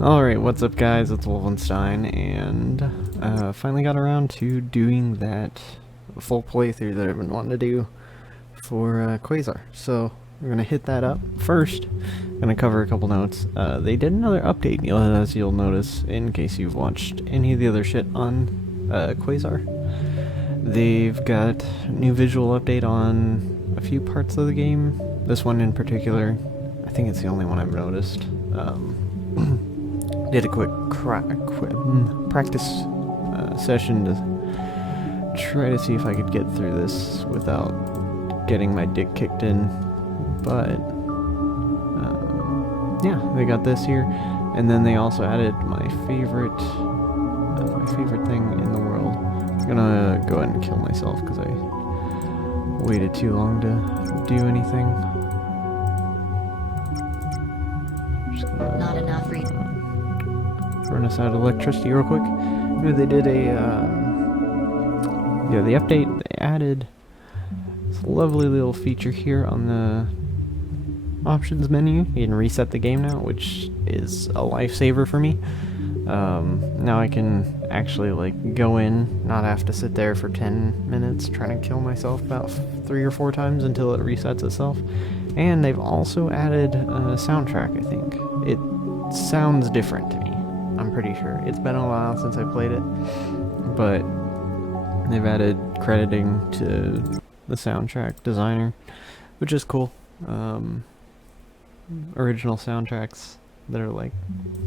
Alright, what's up guys, it's Wolfenstein, and finally got around to doing that full playthrough that I've been wanting to do for Quaser. So, we're going to hit that up. First, I'm going to cover a couple notes. They did another update, as you'll notice, in case you've watched any of the other shit on Quaser. They've got a new visual update on a few parts of the game. This one in particular, I think it's the only one I've noticed. Did a quick practice session to try to see if I could get through this without getting my dick kicked in, but yeah, they got this here, and then they also added my favorite thing in the world. I'm gonna go ahead and kill myself because I waited too long to do anything. Not enough reason. Run us out of electricity real quick. They did a the update. They added this lovely little feature here on the options menu. You can reset the game now, which is a lifesaver for me. Now I can actually like go in, not have to sit there for 10 minutes trying to kill myself about 3 or 4 times until it resets itself. And they've also added a soundtrack, I think. It sounds different to me, I'm pretty sure. It's been a while since I played it, but they've added crediting to the soundtrack designer, which is cool. Original soundtracks that are like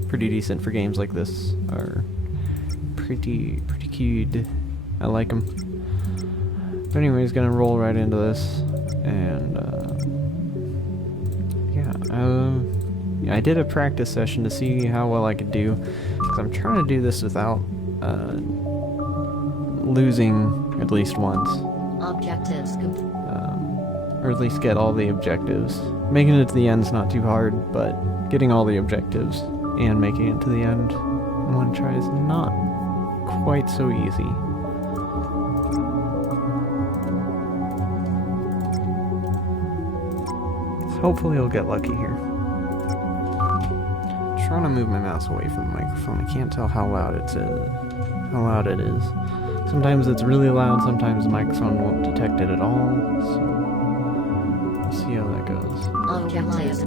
pretty decent for games like this are pretty cute. I like them. But anyways, gonna roll right into this, and I did a practice session to see how well I could do, because I'm trying to do this without losing at least once. Objectives. Or at least get all the objectives. Making it to the end's not too hard, but getting all the objectives and making it to the end in one try is not quite so easy. So hopefully I'll get lucky here. I'm trying to move my mouse away from the microphone. I can't tell how loud it is. Sometimes it's really loud, sometimes the microphone won't detect it at all, so we'll see how that goes. Objectives.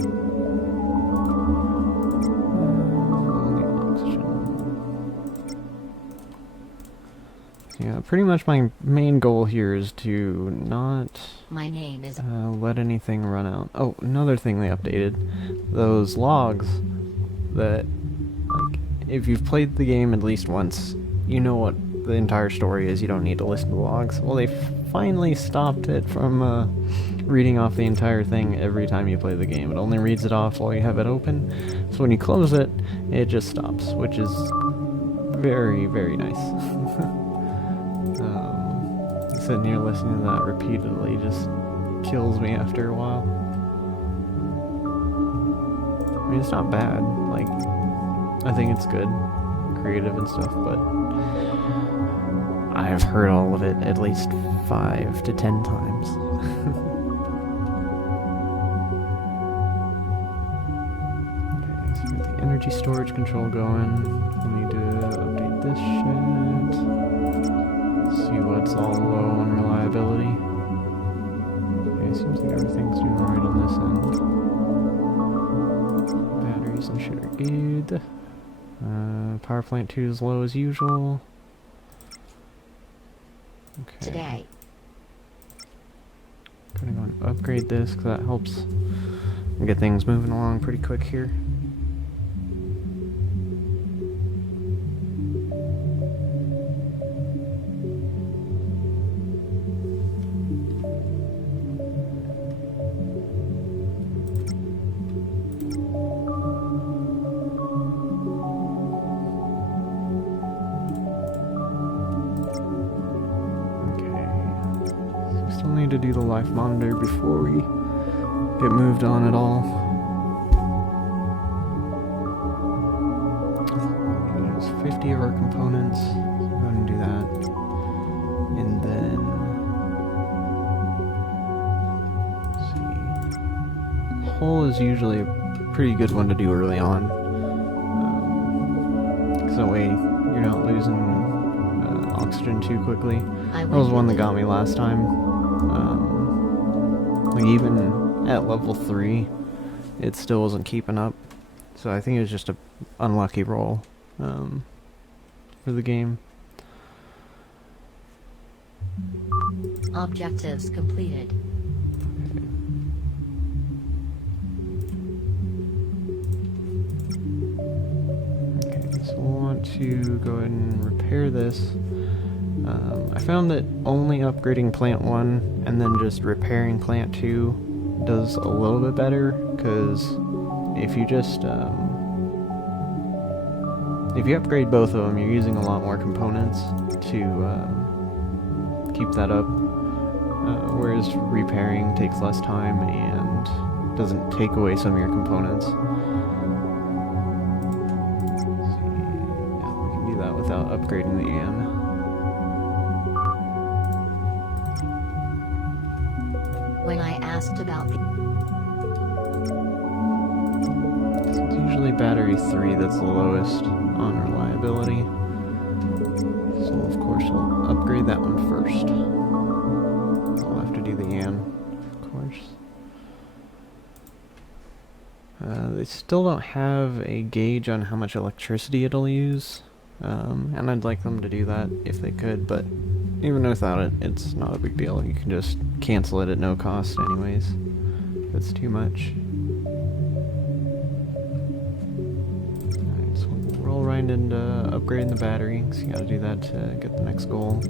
Yeah, pretty much my main goal here is to not My name is let anything run out. Oh, another thing they updated. Those logs that, like, if you've played the game at least once, you know what the entire story is. You don't need to listen to the logs. Well, they finally stopped it from reading off the entire thing every time you play the game. It only reads it off while you have it open. So when you close it, it just stops, which is very, very nice. Sitting here listening to that repeatedly just kills me after a while. I mean, it's not bad. Like, I think it's good, creative and stuff, but I've heard all of it at least 5 to 10 times. Okay, so we got the energy storage control going. We need to update this shit. See what's all low on reliability. Okay, seems like everything's doing alright on this end. Batteries and shit are good. Power plant 2 is low as usual. Okay. today. Gonna go and upgrade this because that helps get things moving along pretty quick here. do the life monitor before we get moved on at all. There's 50 of our components, so I'm going to do that. And then, let's see. Hull is usually a pretty good one to do early on. Because that way you're not losing oxygen too quickly. That was one that got me last time. Like even at level 3, it still wasn't keeping up. So I think it was just a unlucky roll for the game. Objectives completed. Okay, so we'll want to go ahead and repair this. I found that only upgrading plant 1 and then just repairing plant 2 does a little bit better, because if you just if you upgrade both of them, you're using a lot more components to keep that up, whereas repairing takes less time and doesn't take away some of your components. Let's see. Yeah, we can do that without upgrading the AM. When I asked about the It's usually battery 3 that's the lowest on reliability. So of course we'll upgrade that one first. We'll have to do the AM, of course. They still don't have a gauge on how much electricity it'll use. And I'd like them to do that if they could, but even without it, it's not a big deal. You can just cancel it at no cost anyways, if it's too much. Alright, so we'll roll right into upgrading the battery, so you gotta do that to get the next goal.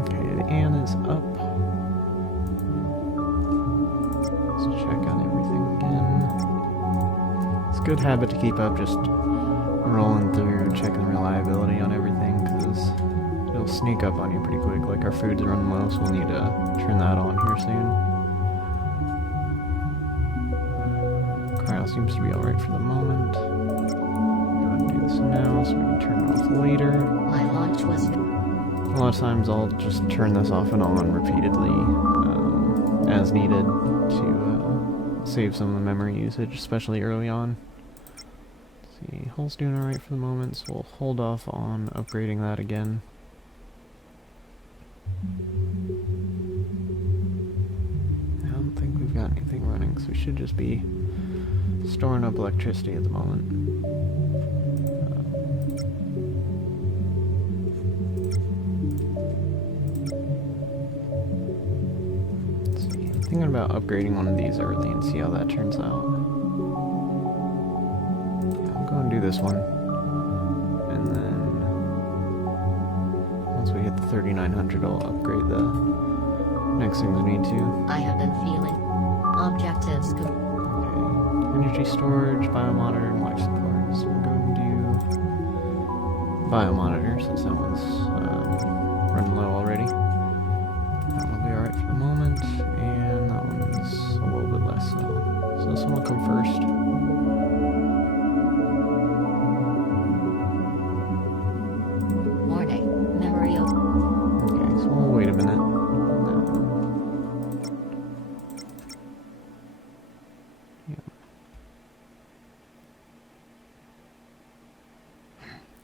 Okay, the AN is up. Check on everything again. It's a good habit to keep up, just rolling through, checking reliability on everything, because it'll sneak up on you pretty quick. Like our food's running low, so we'll need to turn that on here soon. Cryo seems to be alright for the moment. Go ahead and do this now so we can turn it off later. my launch was A lot of times I'll just turn this off and on repeatedly as needed to save some of the memory usage, especially early on. Let's see, Hull's doing alright for the moment, so we'll hold off on upgrading that again. I don't think we've got anything running, so we should just be storing up electricity at the moment. Thinking about upgrading one of these early and see how that turns out. I'll go and do this one. And then once we hit the 3900, I'll upgrade the next things we need to. I have been feeling. Objectives Okay. Energy storage, biomonitor, and life support. So we'll go and do biomonitor since that one's running low already. That'll be alright for the moment. And that one's a little bit less so. So this one will come first. Morning. Memory of Okay, so we'll wait a minute.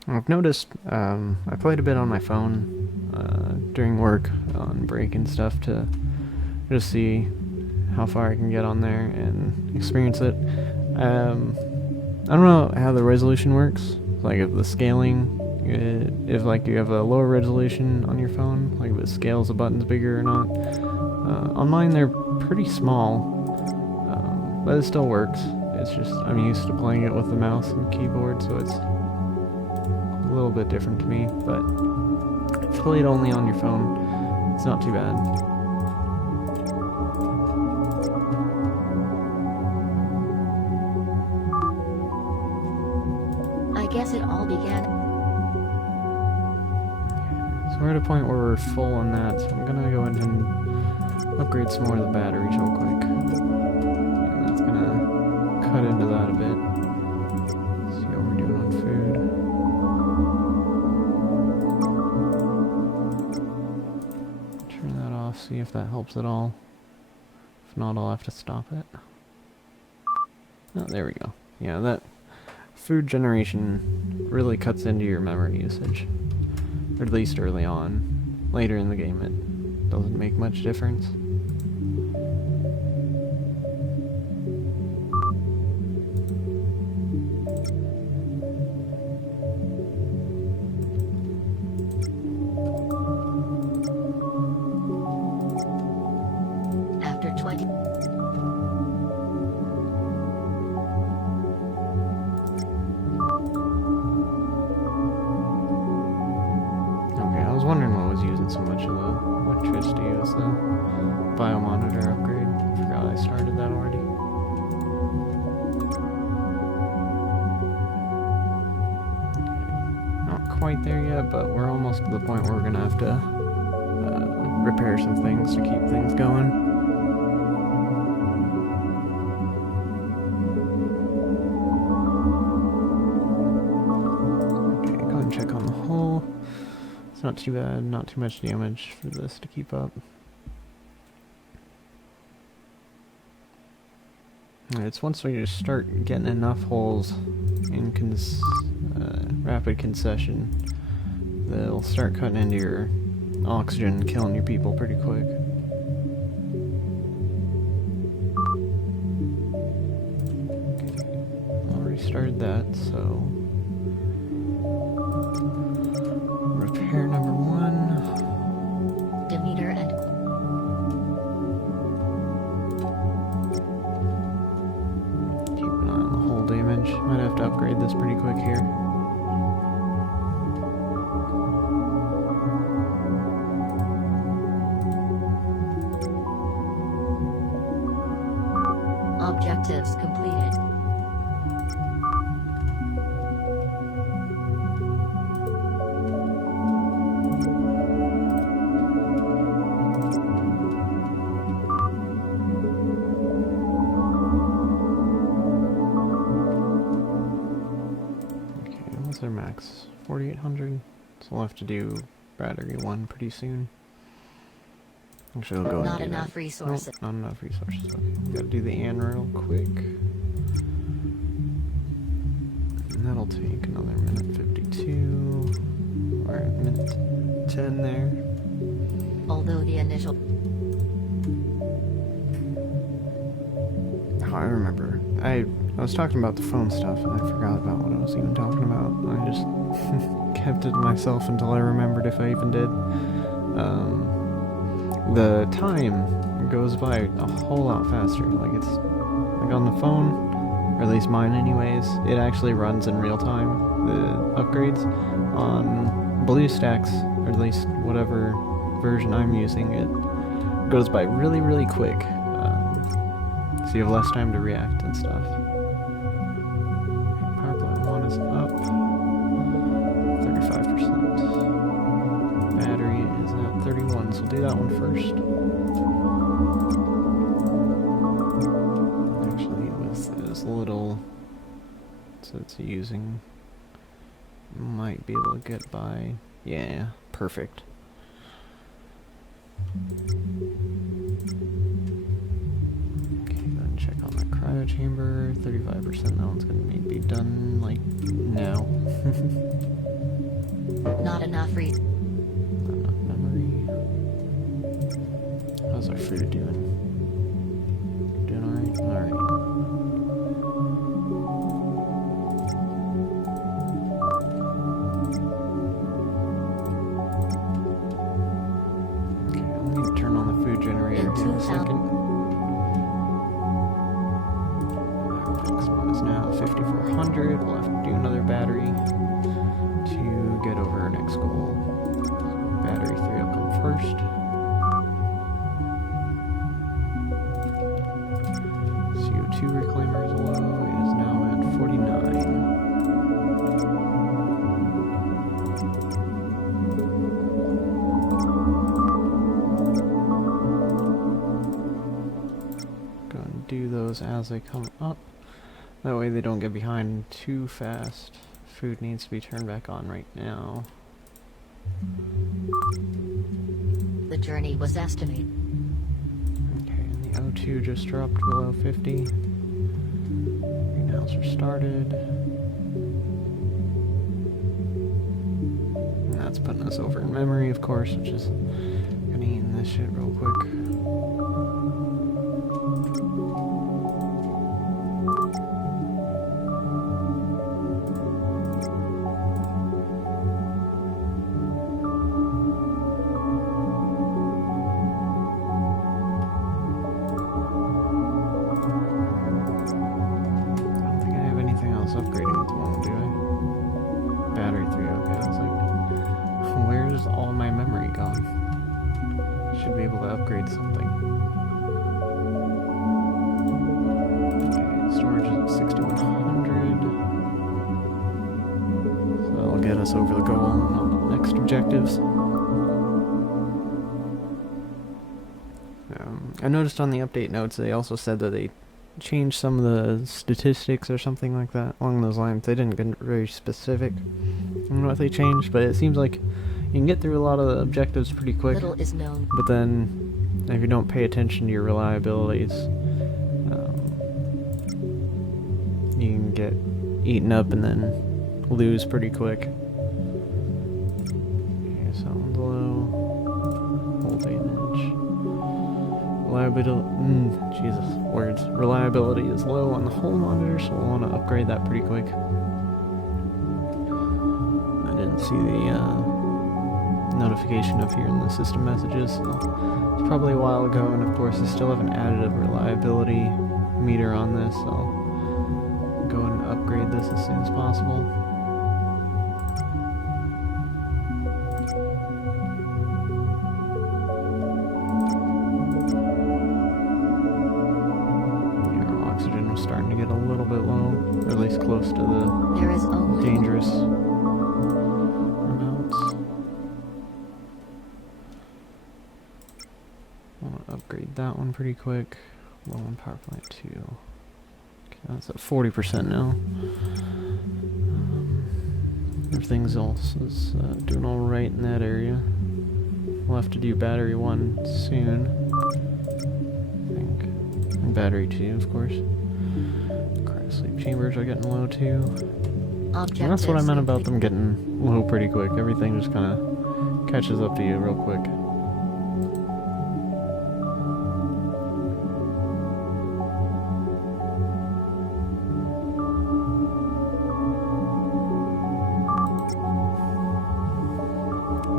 I've noticed, I played a bit on my phone during work on break and stuff to just see how far I can get on there and experience it. I don't know how the resolution works, like if the scaling, if like you have a lower resolution on your phone, like if it scales the buttons bigger or not. On mine they're pretty small, but it still works. It's just I'm used to playing it with the mouse and keyboard, so it's a little bit different to me, but if you play it only on your phone, it's not too bad. guess it all began. So we're at a point where we're full on that, so I'm gonna go ahead and upgrade some more of the batteries real quick. And that's gonna cut into that a bit. See how we're doing on food. Turn that off, see if that helps at all. If not, I'll have to stop it. Oh, there we go. Yeah, that food generation really cuts into your memory usage. Or at least early on. Later in the game it doesn't make much difference. After 20. Okay, I was wondering what was using so much of the electricity. It was the biomonitor upgrade. I forgot I started that already. Not quite there yet, but we're almost to the point where we're gonna have to repair some things to keep things going. Okay, go ahead and check on the hull. It's not too bad, not too much damage for this to keep up. It's once we just start getting enough holes in rapid concession, they'll start cutting into your oxygen and killing your people pretty quick. Already started that, so repair number 1. Demeter and Keep an eye on the hull damage. Might have to upgrade this pretty quick here. objectives completed. Okay, what's our max? 4,800. So we'll have to do battery 1 pretty soon. Actually, we'll go Not and do enough that. resources. Nope, not enough resources. Okay, we gotta do the AN real quick. And that'll take another minute 52. We're at minute 10 there. Although the initial Oh, I remember. I was talking about the phone stuff and I forgot about what I was even talking about. I just kept it to myself until I remembered if I even did. The time goes by a whole lot faster. Like it's like on the phone, or at least mine anyways, it actually runs in real time, the upgrades. On BlueStacks, or at least whatever version I'm using, it goes by really, really quick. So you have less time to react and stuff. Okay, power plant 1 is up. 35%. Battery is at 31, so we'll do that one first. Actually, with this little so it's using, might be able to get by. Yeah, perfect. Check on that cryo chamber, 35%, that one's gonna be done, like, now. not enough Not enough memory. How's our food doing? Doing alright? Alright. Okay, I'm gonna turn on the food generator here in a second. Is now 5,400. We'll have to do another battery to get over our next goal. Battery 3 will come first. CO2 reclaimer is low. It is now at 49. as they come up. That way they don't get behind too fast. Food needs to be turned back on right now. The journey was estimated. Okay, and the O2 just dropped below 50. Greenhouse are started. And that's putting us over in memory, of course, which is gonna eat this shit real quick. Upgrading at the moment, do I? Battery 3, okay. I was like, where's all my memory gone? Should be able to upgrade something. Okay, storage is at 6100. So that'll get us over the goal on the next objectives. I noticed on the update notes they also said that they change some of the statistics or something like that along those lines. They didn't get very specific on what they changed, but it seems like you can get through a lot of the objectives pretty quick. Little is known. But then, if you don't pay attention to your reliabilities, you can get eaten up and then lose pretty quick. Okay, sounds low. Full damage. Reliability is low on the whole monitor, so we'll want to upgrade that pretty quick. I didn't see the notification up here in the system messages, so it's probably a while ago, and of course I still haven't added a reliability meter on this, so I'll go and upgrade this as soon as possible. Starting to get a little bit low, or at least close to the dangerous amounts. I want to upgrade that one pretty quick. Low on power plant 2. Okay, that's at 40% now. Everything's else is doing alright in that area. We'll have to do battery 1 soon, I think. And battery 2, of course. Sleep chambers are getting low too. And that's what I meant about them getting low pretty quick. Everything just kind of catches up to you real quick.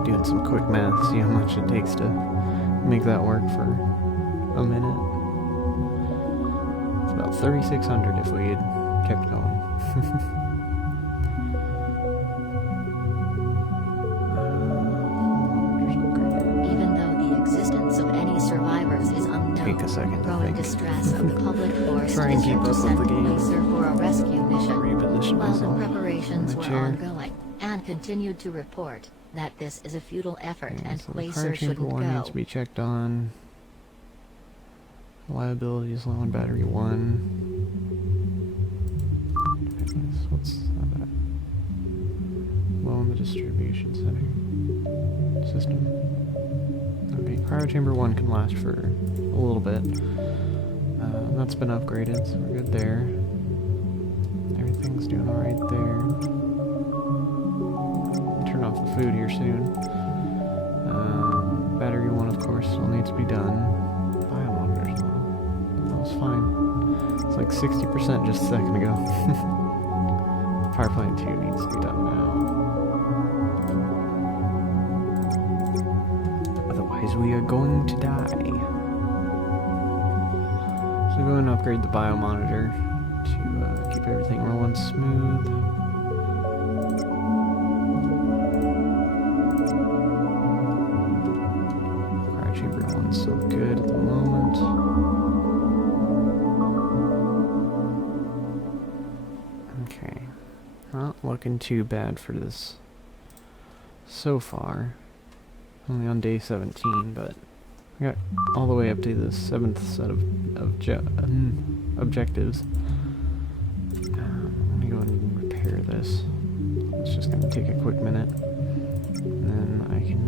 Doing some quick math, see how much it takes to make that work for a minute. About 3,600 if we had kept going. Even though the existence of any survivors is unknown, take a second to growing think. distress of the public force Try and keep up with the game. Quaser for a rescue mission. Reposition While the myself preparations in the were chair. ongoing, and continued to report that this is a futile effort and So the Quaser fire chamber shouldn't 1 go. needs to be checked on. Reliability is low on battery 1. Okay, so what's that at? Low on the distribution setting. System. Okay, cryo chamber 1 can last for a little bit. That's been upgraded, so we're good there. Everything's doing alright there. Turn off the food here soon. Battery 1, of course, still needs to be done. Biomonitors low. That was fine. It's like 60% just a second ago. Power plant 2 needs to be done now. Otherwise we are going to die. So go and upgrade the biomonitor to keep everything rolling smooth. Chamber 1's so good at the moment. Okay. Not looking too bad for this so far. Only on day 17, but I got all the way up to the 7th set of objectives. I'm gonna go ahead and repair this. It's just gonna take a quick minute. And then I can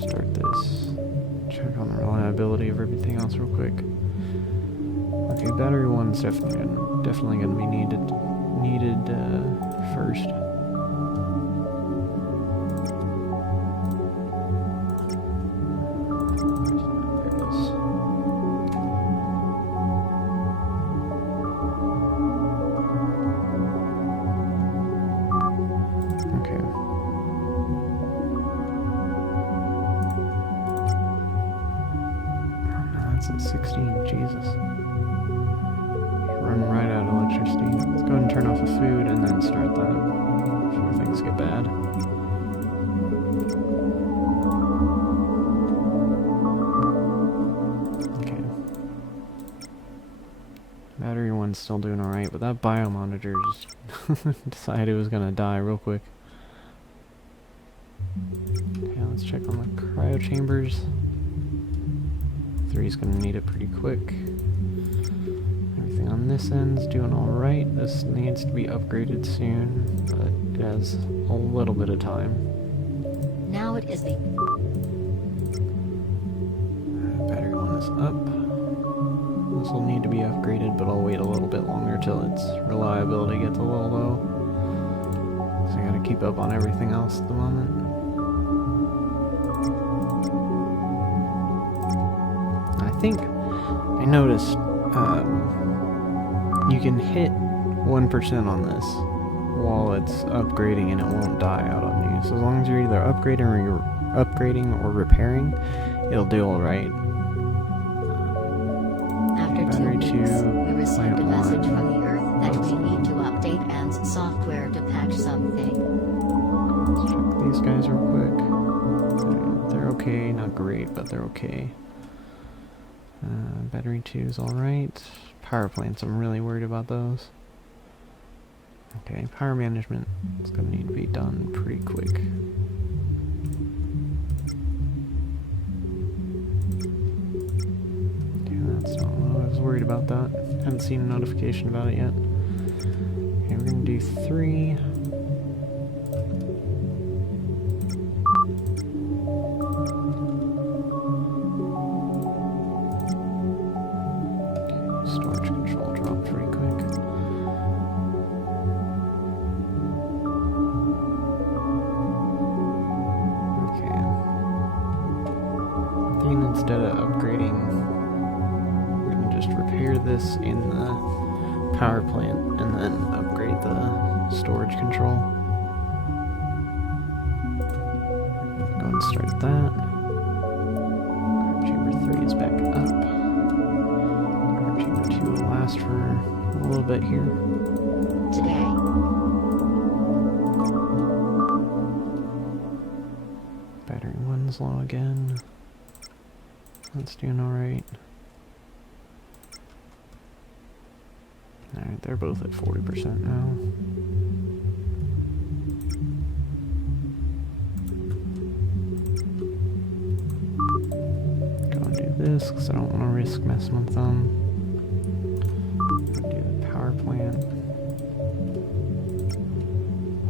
start this. Check on the reliability of everything else real quick. Okay, battery 1's definitely gonna be needed first. At 16, Jesus. Running right out of electricity. Let's go ahead and turn off the food and then start that before things get bad. Okay. Battery 1's still doing alright, but that biomonitor just decided it was gonna die real quick. Okay, let's check on the cryo chambers. 3's gonna need it pretty quick. Everything on this end's doing alright. This needs to be upgraded soon, but it has a little bit of time. Now it is the Battery 1 is up. This will need to be upgraded, but I'll wait a little bit longer till its reliability gets a little low. So I gotta keep up on everything else at the moment. I think I noticed you can hit 1% on this while it's upgrading and it won't die out on you. So as long as you're either upgrading or repairing, it'll do alright. After 2 weeks, we received a message from the Earth that we need to update AND's software to patch something. Let's check these guys real quick. They're okay, not great, but they're okay. Battery 2's alright. Power plants, I'm really worried about those. Okay, power management is going to need to be done pretty quick. Okay, that's not what I was worried about that. Haven't seen a notification about it yet. Okay, we're going to do 3. Storage control dropped pretty quick. Okay. I think instead of upgrading, we're gonna just repair this in the power plant and then upgrade the storage control. Go and start that. Chamber 3 is back up. Chamber 2 will last for a little bit here. Today, Battery 1's low again. That's doing alright. Alright, they're both at 40% now. Go and do this because I don't want to risk messing with them. Do the power plant.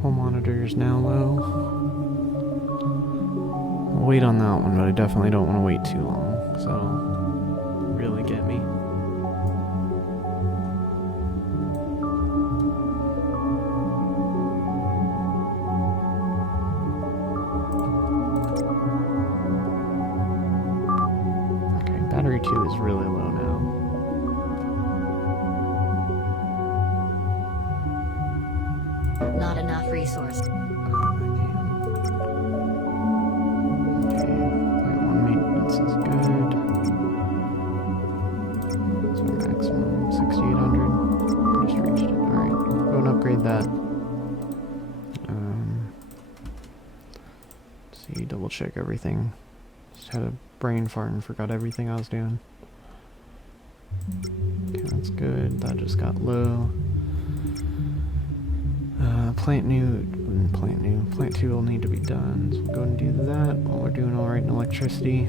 Whole monitor is now low. I'll wait on that one, but I definitely don't want to wait too long, so it'll really get me. Okay, battery 2 is really low now. not enough resource. Okay, plant 1 maintenance is good. So maximum 6,800. Just reached it. Alright, go and upgrade that. See, double check everything. Just had a brain fart and forgot everything I was doing. Okay, that's good. That just got low. Plant 2 will need to be done, so we'll go and do that while we're doing alright in electricity.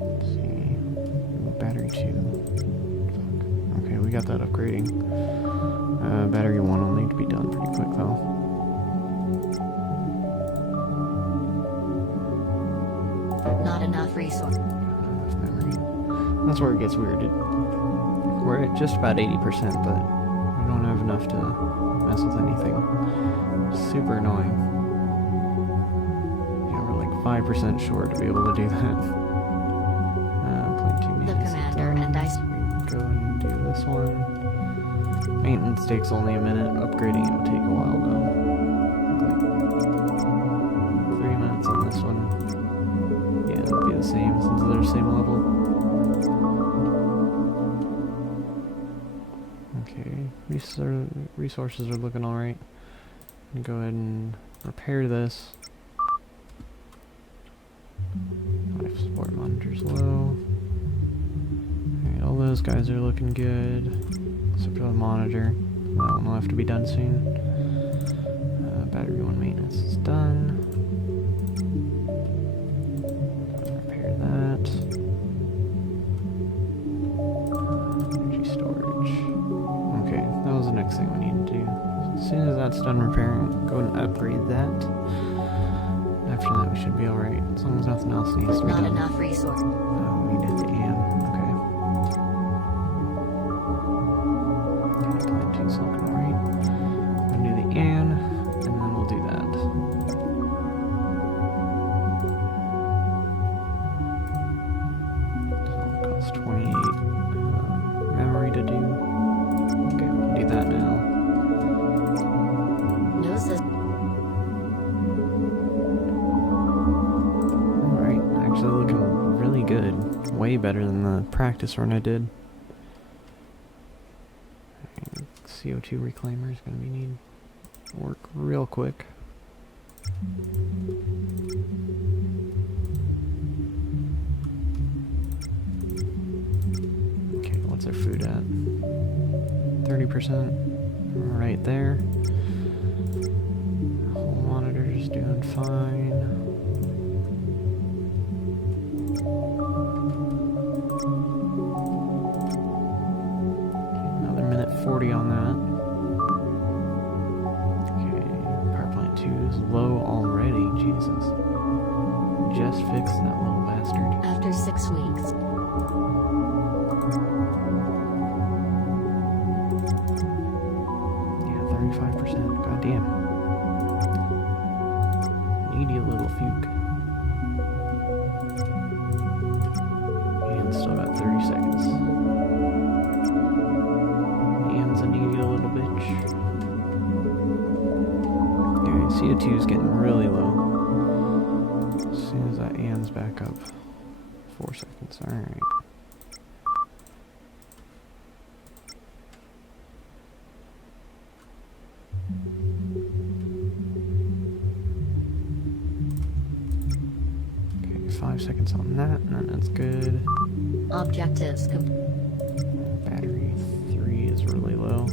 Let's see. Battery 2. Fuck. Okay, we got that upgrading. Battery 1 will need to be done pretty quick though. Not enough resource. Not enough memory. That's where it gets weird. We're at just about 80%, but we don't have enough to mess with anything. Super annoying. Yeah, we're like 5% short to be able to do that. Plant 2 The maintenance commander done. and I. Go and do this one. Maintenance takes only a minute. Upgrading it would take a while though. Like 3 minutes on this one. Yeah, it'd be the same since they're the same level. Okay, resources are looking alright. Go ahead and repair this. Life support monitor's low. Alright, all those guys are looking good. Except for the monitor. That one will have to be done soon. Battery 1 maintenance is done. Repair that. Energy storage. Okay, that was the next thing we need to do. As soon as that's done repairing, go and upgrade that. After that, we should be alright. As long as nothing else needs to be Not done. enough resource. We need the AM. Okay. Plant 2's looking alright. We'll do the AN, and then we'll do that. So it'll cost 28 memory to do. Okay, we can do that now. No system. Alright, actually looking really good. Way better than the practice run I did. Alright, CO2 reclaimer is going to be need work real quick. Okay, what's our food at? 30%. Right there. Whole monitor's doing fine. Okay, another minute 40 on that. Okay, power plant 2 is low already. Jesus. Just fixed that little bastard. After 6 weeks. Yeah, 35%. God damn. Needy little fuke. And still got 30 seconds. And's a needy little bitch. Okay, CO2 is getting really low. As soon as that And's back up. 4 seconds, alright. Okay, 5 seconds on that, and then that's good. Objectives Battery 3 is really low.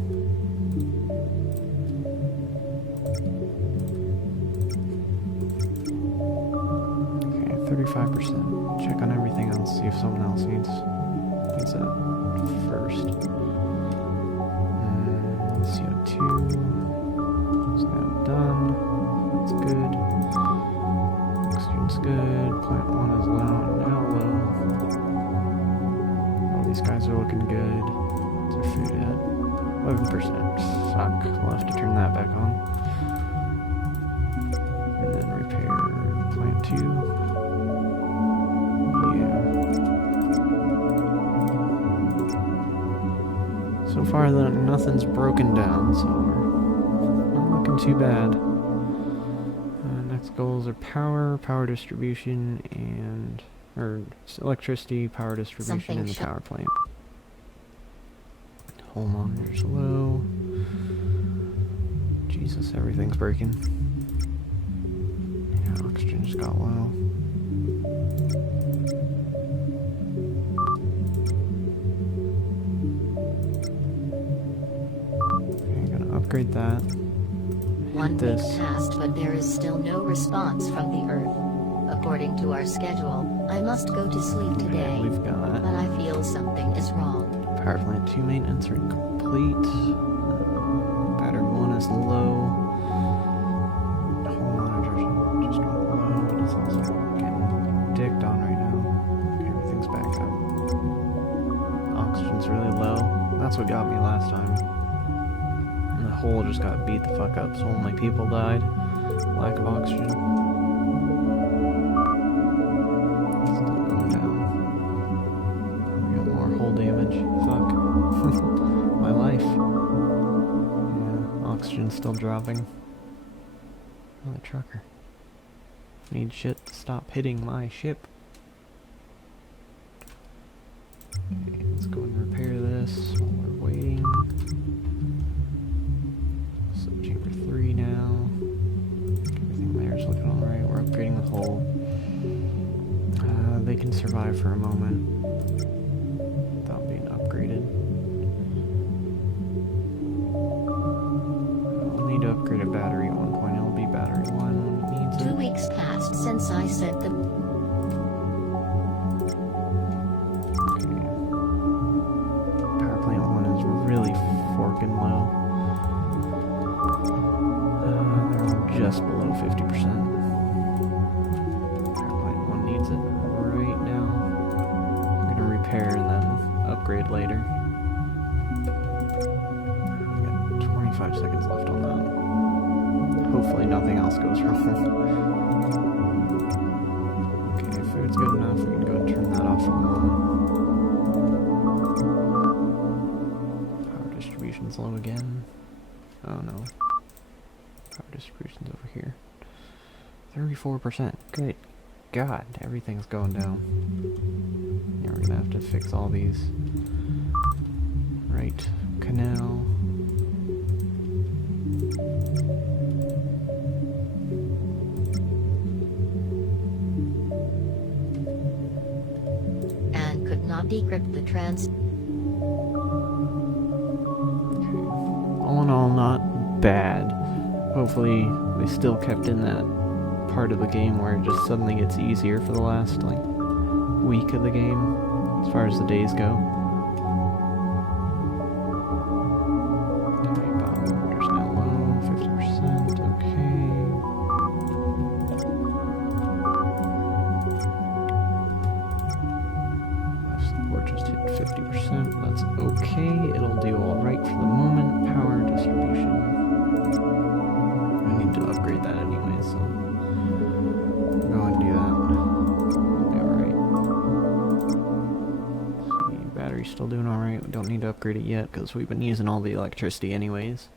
Okay, 35%. Check on everything else, see if someone else needs that first. CO2 is now done. That's good. Oxygen's good. Plant 1 is low, now low. All these guys are looking good. What's our food at? 11%. Fuck. We'll have to turn that back on. And then repair plant 2. Yeah. So far, nothing's broken down, so we're not looking too bad. Next goals are power distribution, and electricity, power distribution, and the power plant. Whole monitor's low. Jesus, everything's breaking. Yeah, oxygen just got low. Okay, gonna upgrade that. One week This. passed, but there is still no response from the Earth. According to our schedule, I must go to sleep today. Okay, we've got But I feel something is wrong. power plant 2 maintenance are complete. Battery 1 is low. Home monitors just went low, but it's also getting dicked on right now. Okay, everything's back up. Oxygen's really low. That's what got me last time. And the hole just got beat the fuck up, so only people died. Lack of oxygen. Still going down. We got more hull damage. Fuck. My life. Yeah, oxygen's still dropping. Oh, the trucker. Need shit to stop hitting my ship. Okay, let's go and repair this while we're waiting. Chamber 3 now. Everything there is looking alright. We're upgrading the hull. They can survive for a moment without being upgraded. We'll need to upgrade a battery at one point. It'll be battery 1 when it needs it. 2 weeks passed since I sent the... Okay. Power plant 1 is really forking low. They're all just below 50%. Power plant 1 needs it right now. I'm gonna repair and then upgrade later. We got 25 seconds left on that. Hopefully nothing else goes wrong. Okay, food's good enough. We can go and turn that off for the moment. Power distribution's low again. Oh no. Power distribution's over here. 34%. Good God, everything's going down. Yeah, we're gonna have to fix all these. Right, canal. and could not decrypt the trans... All in all, not bad. Hopefully, they still kept in that part of the game where it just suddenly gets easier for the last, like, week of the game, as far as the days go. Okay, bottom water's now low, 50%, okay. Life support just hit 50%, that's okay, it'll do alright for the moment. Power distribution. I need to upgrade that anyway, so go and do that. It'll be alright. See, battery's still doing alright. We don't need to upgrade it yet because we've been using all the electricity anyways.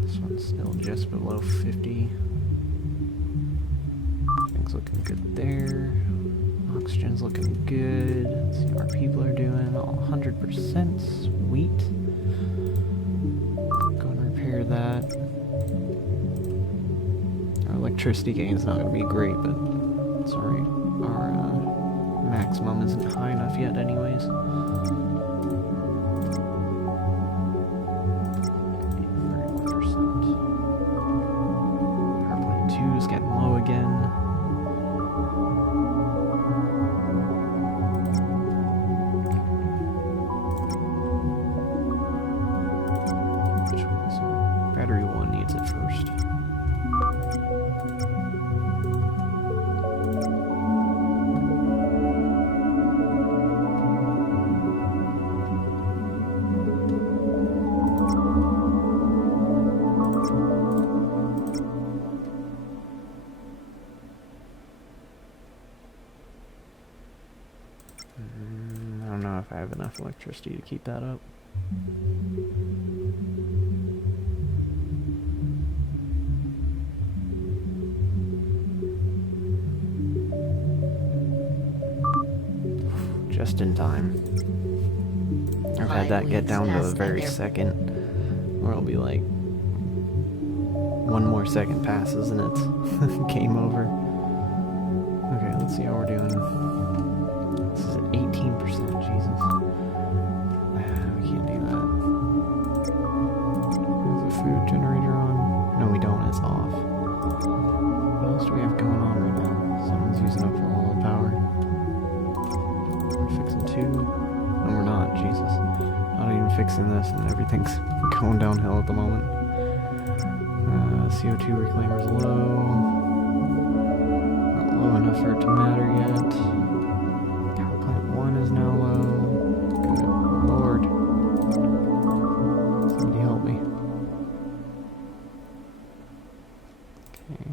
This one's still just below 50. Things looking good there. Oxygen's looking good. Let's see what our people are doing. All 100%. Sweet. Go and repair that. Our electricity gain is not going to be great, but it's alright. Our maximum isn't high enough yet anyways. 31%. Power plant 2 is getting low again. Which one's battery 1 needs it first. I don't know if I have enough electricity to keep that up. Just in time. I've had that get down to the very second, where it'll be like, one more second passes and it's game over. Okay, let's see how we're doing. This is at 18%, Jesus. fixing 2. No, we're not. Jesus. Not even fixing this, and everything's going downhill at the moment. CO2 reclaimer's low. Not low enough for it to matter yet. Power plant 1 is now low. Good lord. Somebody help me. Okay.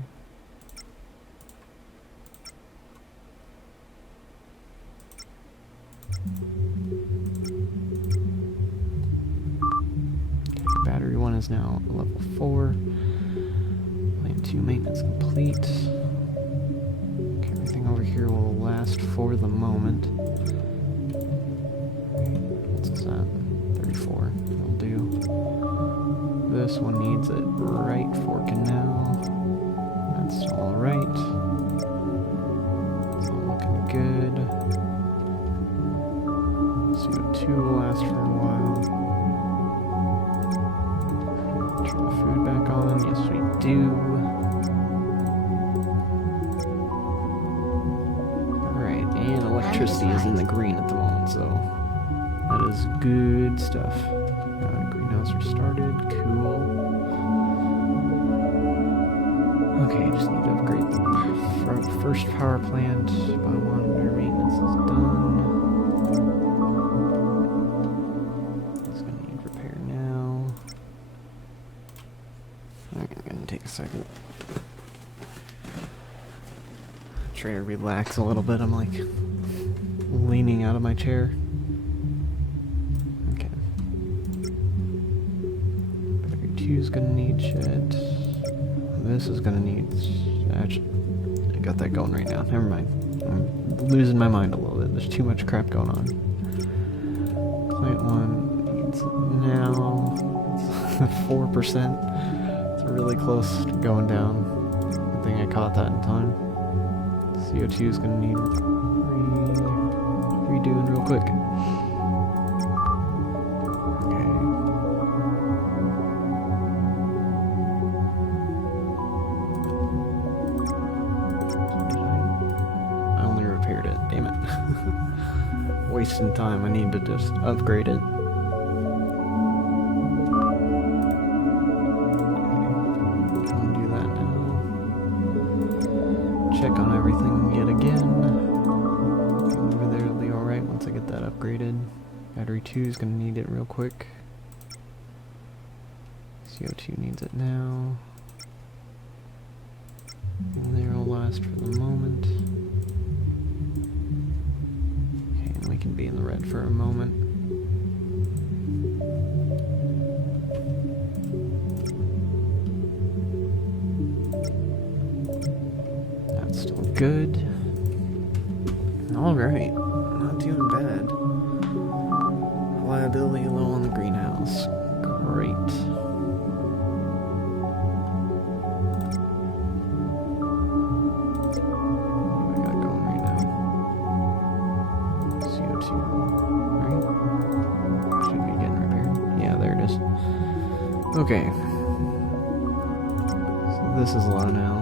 Battery 1 is now level 4. Plant 2 maintenance complete. Okay, everything over here will last for the moment. What's that? 34. That'll do. This one needs it right forking now. That's still alright. It's all looking good. CO2 will last for a while. Turn the food back on. Yes, we do. Alright, and electricity is in the green at the moment, so that is good stuff. Greenhouse restarted. Cool. Okay, just need to upgrade the first power plant by 1. Their maintenance is done. It's gonna need repair now. Alright, I'm gonna take a second. Try to relax a little bit. I'm like leaning out of my chair. Okay. Battery 2 is gonna need shit. This is gonna need. Actually, I got that going right now. Never mind. I'm losing my mind a little bit. There's too much crap going on. Plant 1 needs it now. It's 4%. It's really close to going down. Good thing I caught that in time. CO2 is gonna need redoing real quick. Wasting time. I need to just upgrade it. Gonna do that now. Check on everything yet again. Over there will be alright once I get that upgraded. Battery 2 is gonna need it real quick. CO2 needs it now. And there will last for the moment. We can be in the red for a moment. That's still good. Alright, not doing bad. Reliability low on the greenhouse. Great. Okay. So this is low now.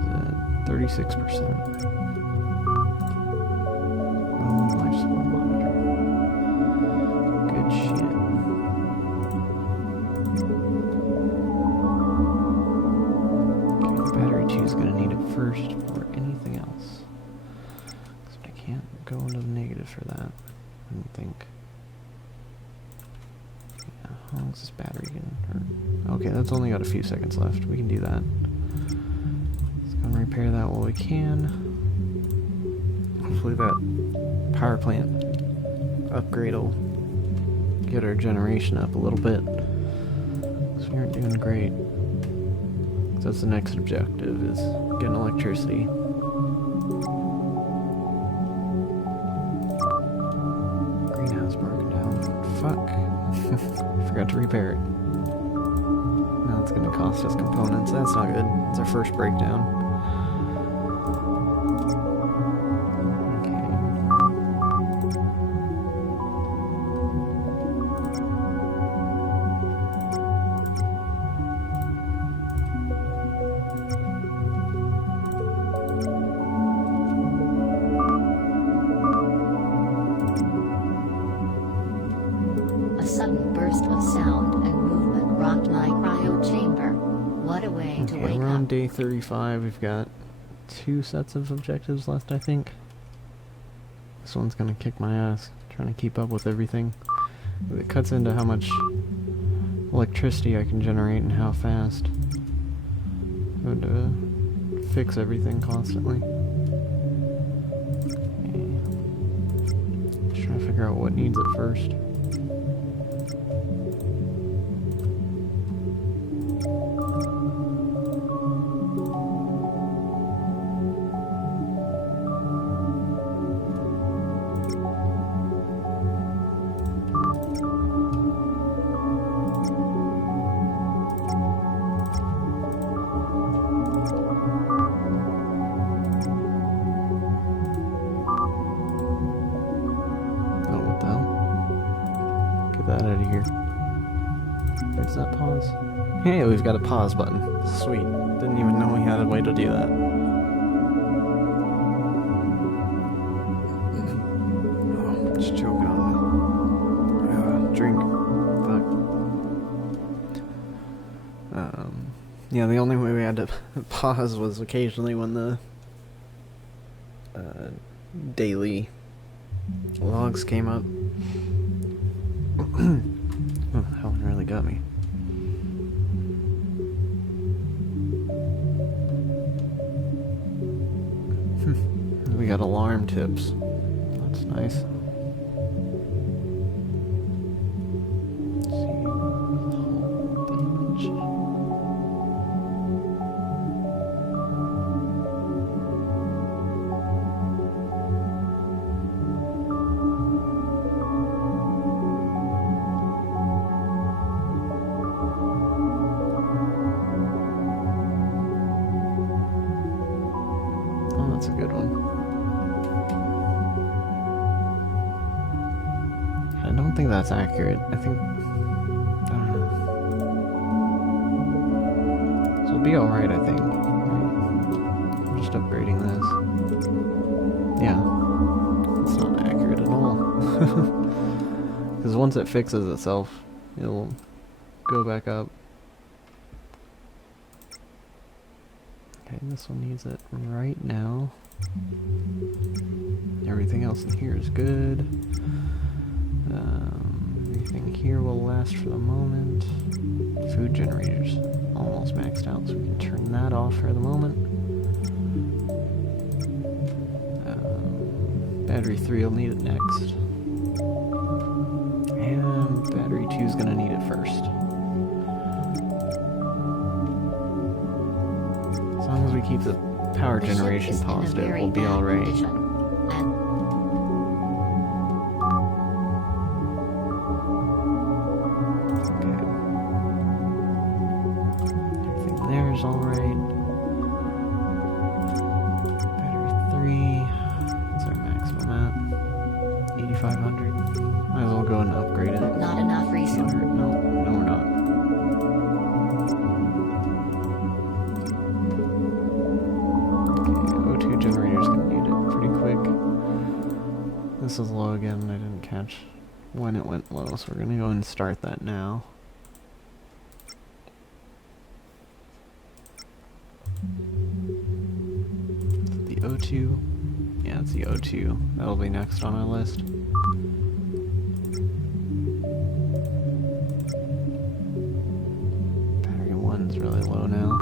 Is it 36%? Oh, life support monitor. Good shit. Okay, battery 2 is gonna need it first before anything else. So I can't go into the negative for that, I don't think. How long is this battery gonna hurt? Okay, that's only got a few seconds left. We can do that. Let's go and repair that while we can. Hopefully that power plant upgrade will get our generation up a little bit. So we aren't doing great. That's the next objective, is getting electricity. Greenhouse broken down. Fuck. Forgot to repair it. Now it's gonna cost us components. That's not good. It's our first breakdown. on day 35. We've got 2 sets of objectives left, I think. This one's gonna kick my ass, trying to keep up with everything. It cuts into how much electricity I can generate and how fast. I would fix everything constantly. Just trying to figure out what needs it first. Where's that pause? Hey, we've got a pause button. Sweet. Didn't even know we had a way to do that. Oh, I'm just choking on it. Drink. Fuck. Yeah, the only way we had to pause was occasionally when the daily logs came up. Oh, that one really got me. We got alarm tips. That's nice. Let's see. Hull damage. That's a good one. I don't think that's accurate. I think... I don't know. So we'll be alright, I think. Right? I'm just upgrading this. Yeah. It's not accurate at all. Because once it fixes itself, it'll go back up. Okay, this one needs it right now. Everything else in here is good. Everything here will last for the moment. Food generators almost maxed out, so we can turn that off for the moment. Battery 3 will need it next. And battery 2 is gonna need it first. As long as we keep the power generation positive, we'll be alright. Okay. Everything there is alright. Battery 3. What's our maximum at? 8,500. Might as well go and upgrade it. Not enough resource. No, we're not. Generator's gonna need it pretty quick. This is low again, I didn't catch when it went low, so we're gonna go and start that now. The O2. Yeah, it's the O2. That'll be next on our list. Battery 1's really low now.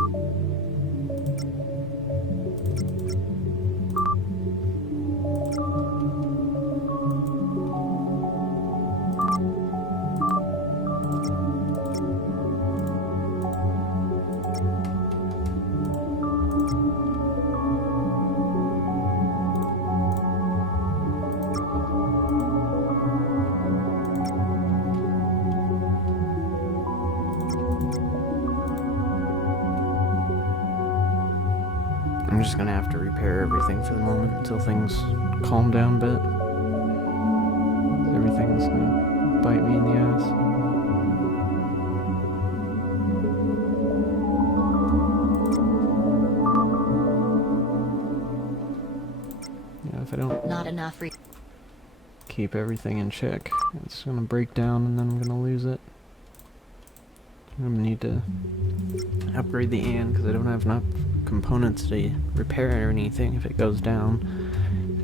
I'm just gonna have to repair everything for the moment until things calm down a bit. Everything's gonna bite me in the ass. Yeah, if I don't Not enough keep everything in check, it's gonna break down and then I'm gonna lose it. I'm gonna need to upgrade the AN because I don't have enough components to repair anything if it goes down.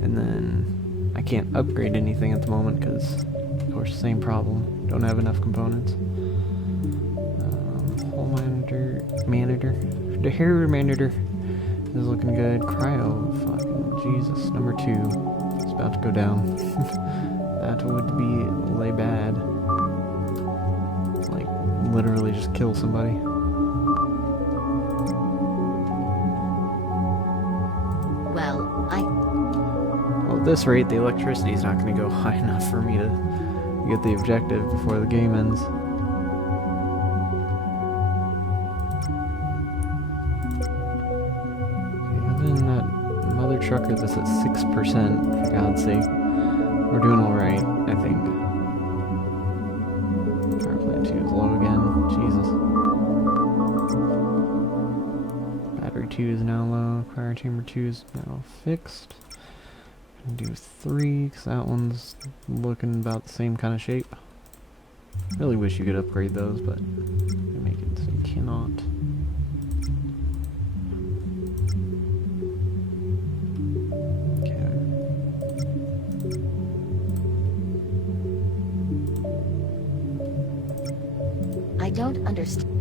And then I can't upgrade anything at the moment because, of course, same problem. Don't have enough components. Hull manager. The hair manager is looking good. Cryo, fucking Jesus. Number 2. It's about to go down. That would be lay bad. Like, literally just kill somebody. Well, at this rate, the electricity is not going to go high enough for me to get the objective before the game ends. Other than that mother trucker that's at 6%, for God's sake, we're doing alright, I think. Power plant 2 is low again. Jesus. Battery 2 is now low. Cryo chamber 2 is now fixed. I'm gonna do 3, because that one's looking about the same kind of shape. Really wish you could upgrade those, but you make it so you cannot. I don't understand.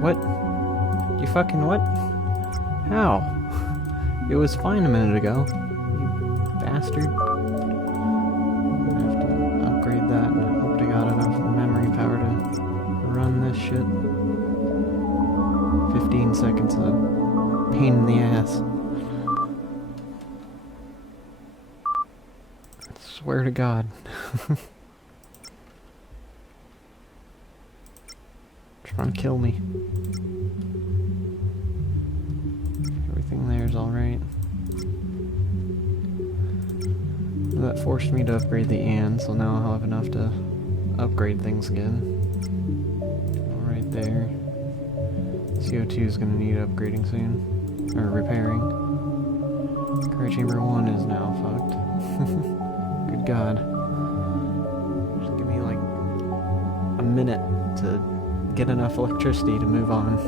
What? You fucking what? How? It was fine a minute ago. You bastard. I'm gonna have to upgrade that and hope I got enough memory power to run this shit. 15 seconds of pain in the ass. I swear to God. Trying to kill me. Everything there is alright. That forced me to upgrade the AN, so now I'll have enough to upgrade things again. Right there. CO2 is going to need upgrading soon. Or repairing. Cryo chamber 1 is now fucked. Good God. Just give me like a minute to get enough electricity to move on.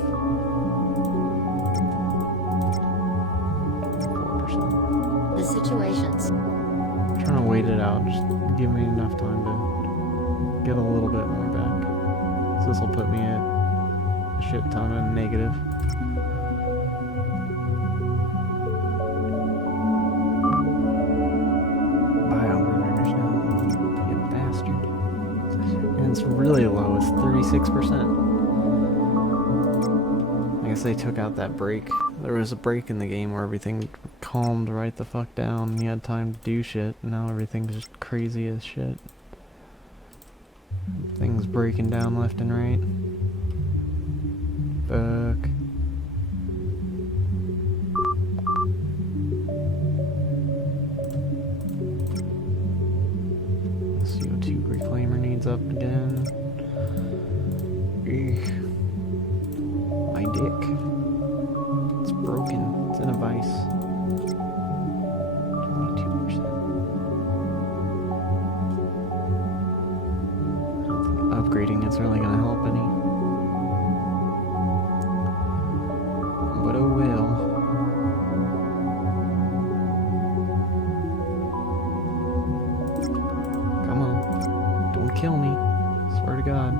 4%. The situations. I'm trying to wait it out. Just give me enough time to get a little bit more back. So this will put me at a shit ton of negative. Biomonitors now. You bastard. And it's really low. It's 36%. I guess they took out that break. There was a break in the game where everything calmed right the fuck down and you had time to do shit, and now everything's just crazy as shit. Things breaking down left and right. Fuck. CO2 reclaimer needs up again. Eek. My dick. It's broken. It's in a vice. 22%. I don't think upgrading it's really gonna help any. But oh well. Come on. Don't kill me. Swear to God.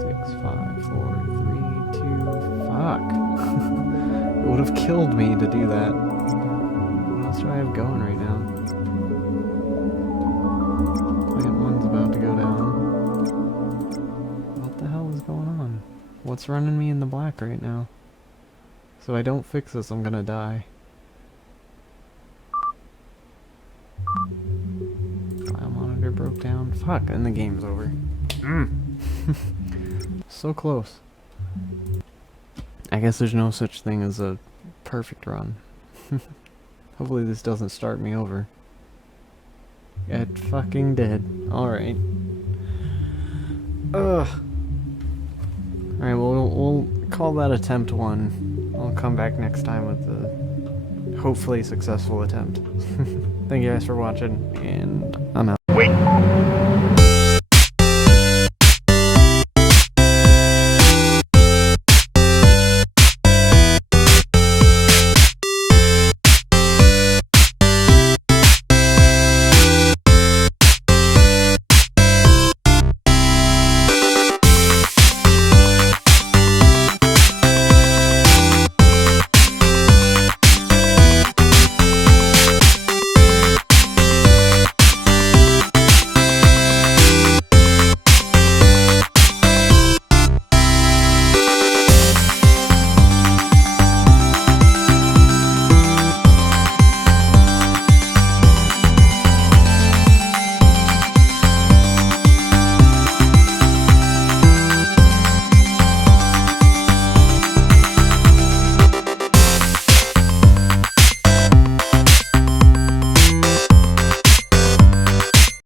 6, 5, 4, 3, 2, fuck. It would have killed me to do that. What else do I have going right now? Plant 1's about to go down. What the hell is going on? What's running me in the black right now? So I don't fix this, I'm gonna die. File monitor broke down. Fuck, and the game's over. So close. I guess there's no such thing as a perfect run. Hopefully this doesn't start me over. It fucking did. Alright. Ugh. Alright, well, we'll call that attempt 1. I'll come back next time with a hopefully successful attempt. Thank you guys for watching, and I'm out.